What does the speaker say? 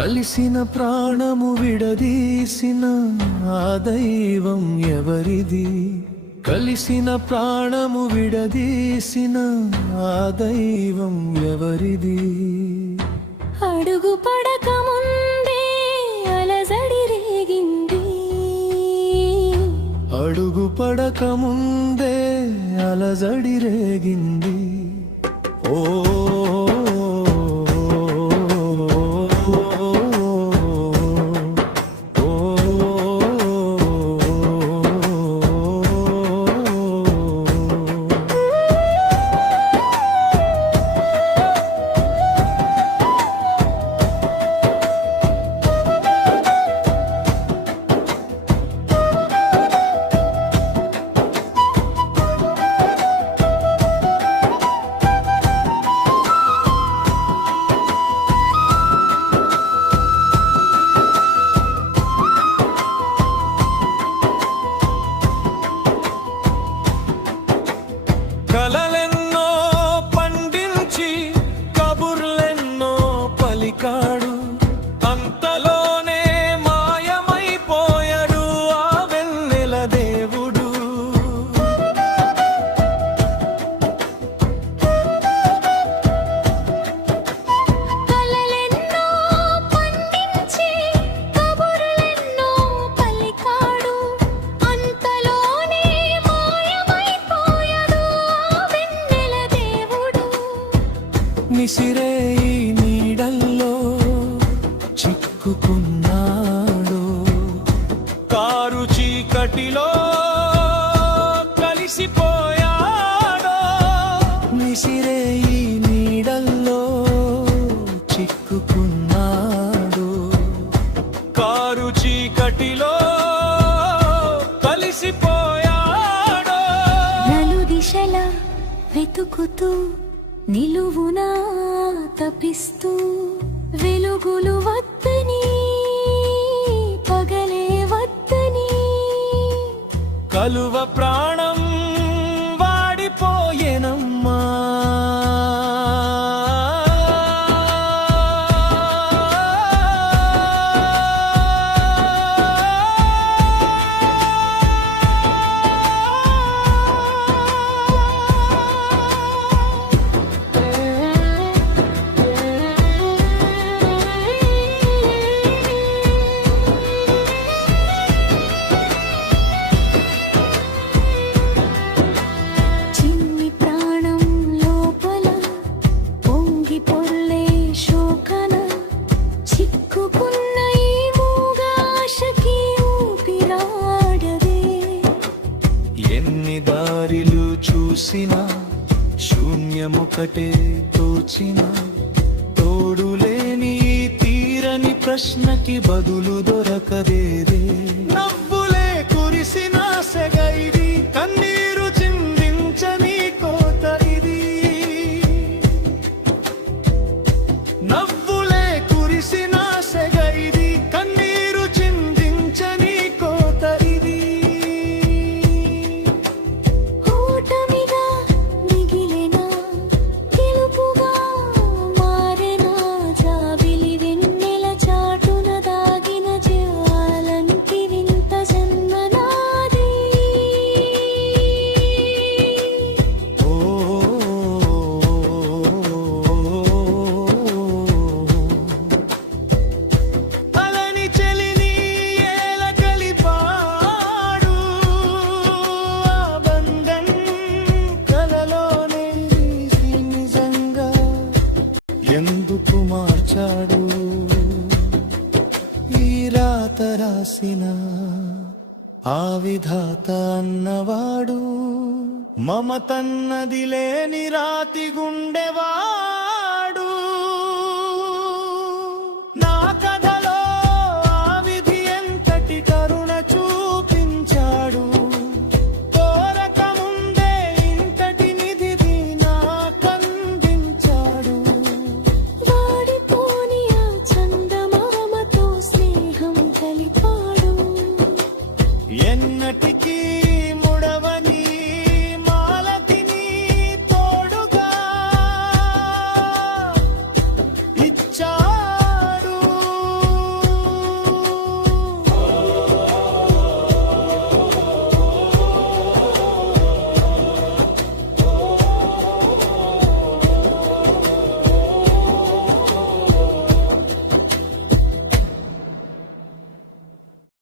కలిసిన ప్రాణము విడదీసిన ఆ దైవం ఎవరిది? కలిసిన ప్రాణము విడదీసిన ఆ దైవం ఎవరిది? అడుగు పడక ముందే అలజడి రేగింది, అడుగు పడక ముందే అలజడి రేగింది. ఓ కలలెన్నో పండించి కబుర్లెన్నో పలికాడు, అంతలోనే మాయమైపోయాడు ఆ వెన్నెల దేవుడు. కలలెన్నో పండించి కబుర్లెన్నో పలికాడు, అంతలోనే మాయమైపోయాడు ఆ వెన్నెల దేవుడు. నిసిరే ఈ నీడల్లో చిక్కుకున్నాడు, కారు చీకటిలో కలిసిపోయాడు. నిసిరే ఈ నీడల్లో చిక్కుకున్నాడు, కారు చీకటిలో కలిసిపోయాడు. నలు దిశల వెతుకుతూ నిలువునా తపిస్తూ, వెలుగులు వద్దని పగలే వద్దని, కలువ ప్రాణం వాడిపోయేనమ్మా. చిన్ని ప్రాణం లోపల పొంగి పొర్లే శోకన, చిక్కుకున్న ఈ మూగాశకి ఊపిరాడదే. ఎన్ని దారిలు చూసినా శూన్యమొకటే తోచిన, తోడులేని ఈ తీరని ప్రశ్నకి బదులు దొరకదేదే. నవ్వులే కురిసిన సెగ ఇది, కన్నీరు చిందించని కోత ఇది. నవ్వులే కురిసిన సెగ ఇది, కన్నీరు చిందించని కోత ఇది. ఓటమిగా మిగిలిన గెలుపుగా మారెనా, జాబిలి వెన్నెల చాటున దాగిన జీవాలంటి వింత జన్మ నాది. ఓ అలని చెలిని ఏల కలిపాడు, ఆ బంధం కలలోనే నిజంగా ఎందుకు మార్చాడు? ఈ రాత రాసిన ఆ విధాత అన్నవాడు, మమతన్నది లేని రాతి గుండెవా.